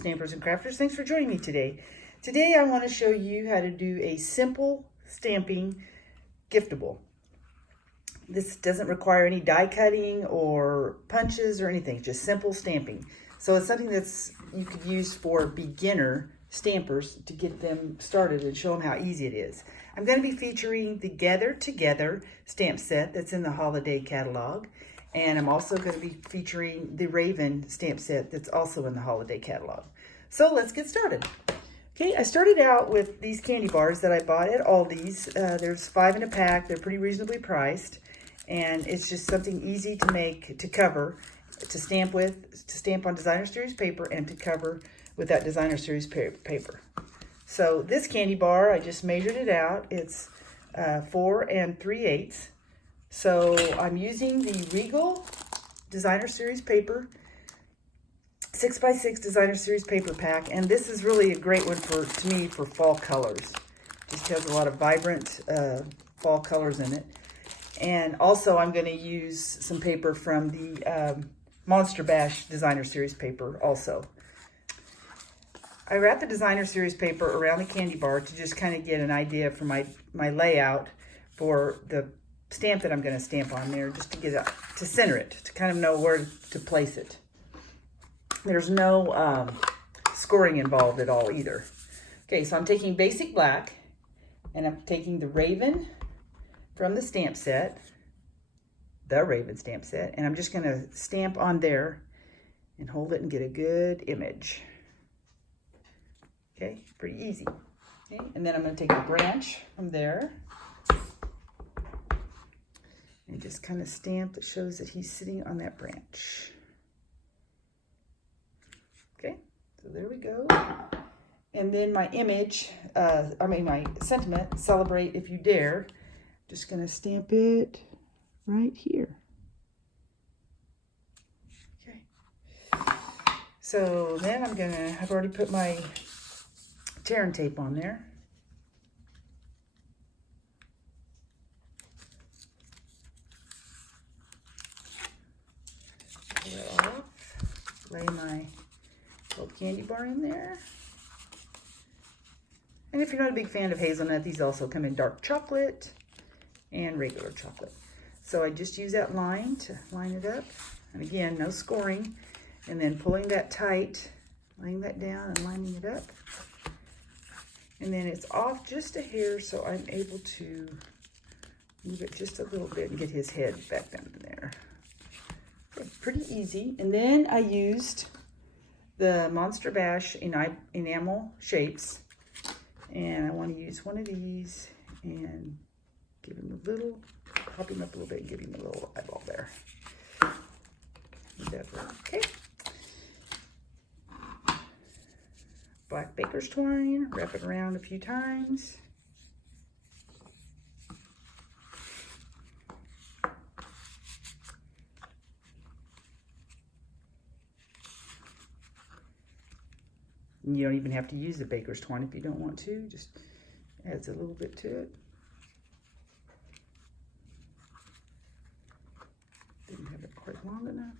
Stampers and Crafters. Thanks for joining me today. Today I want to show you how to do a simple stamping giftable. This doesn't require any die cutting or punches or anything, just simple stamping. So it's something that's you could use for beginner stampers to get them started and show them how easy it is. I'm going to be featuring the Gather Together stamp set that's in the holiday catalog. And I'm also going to be featuring the Raven stamp set that's also in the holiday catalog. So let's get started. Okay, I started out with these candy bars that I bought at Aldi's. There's 5 in a pack. They're pretty reasonably priced. And it's just something easy to make, to cover, to stamp with, to stamp on designer series paper, and to cover with that designer series paper. So this candy bar, I just measured it out. It's 4 3/8. So I'm using the Regal Designer Series paper, 6x6 Designer Series paper pack, and this is really a great one to me for fall colors. Just has a lot of vibrant fall colors in it. And also I'm going to use some paper from the Monster Bash Designer Series paper also. I wrapped the Designer Series paper around the candy bar to just kind of get an idea for my layout for the stamp that I'm going to stamp on there, just to get it, to center it, to kind of know where to place it. There's no scoring involved at all either. Okay, so I'm taking basic black, and I'm taking the Raven from the stamp set, the Raven stamp set, and I'm just going to stamp on there and hold it and get a good image. Okay, pretty easy. Okay, and then I'm going to take a branch from there and just kind of stamp that shows that he's sitting on that branch. Okay, so there we go. And then my image, my sentiment, celebrate if you dare. Just gonna stamp it right here. Okay. So then I've already put my tear and tape on there. Pull it off, lay my little candy bar in there. And if you're not a big fan of hazelnut, these also come in dark chocolate and regular chocolate. So I just use that line to line it up. And again, no scoring. And then pulling that tight, laying that down and lining it up. And then it's off just a hair, so I'm able to move it just a little bit and get his head back down there. Pretty easy. And then I used the Monster Bash enamel shapes, and I want to use one of these and give him a little, pop him up a little bit and give him a little eyeball there. Okay. Black baker's twine, wrap it around a few times. You don't even have to use the baker's twine if you don't want to. Just adds a little bit to it. Didn't have it quite long enough.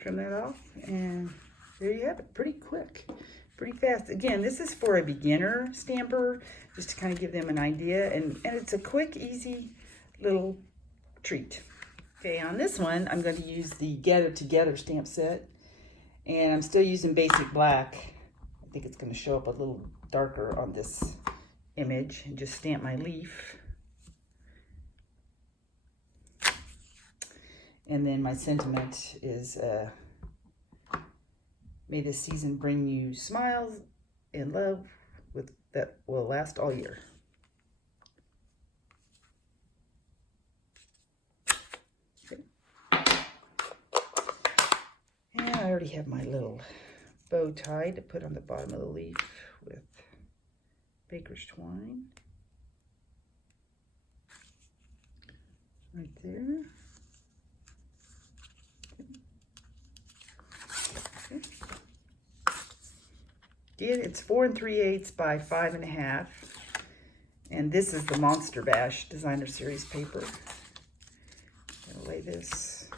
Trim that off, and there you have it. Pretty quick. Pretty fast. Again, this is for a beginner stamper, just to kind of give them an idea, and it's a quick, easy little treat. Okay, on this one, I'm going to use the Gather Together stamp set, and I'm still using basic black. I think it's going to show up a little darker on this image, and just stamp my leaf. And then my sentiment is, may this season bring you smiles and love that will last all year. Okay. And I already have my little bow tie to put on the bottom of the leaf with baker's twine. Right there. Okay. Again, it's 4 3/8 by 5 1/2. And this is the Monster Bash Designer Series paper. I'm gonna lay this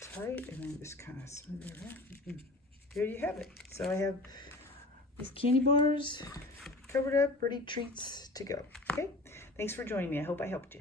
tight and then just kind of smooth it around. Here you have it. So I have these candy bars covered up, pretty treats to go. Okay, thanks for joining me. I hope I helped you.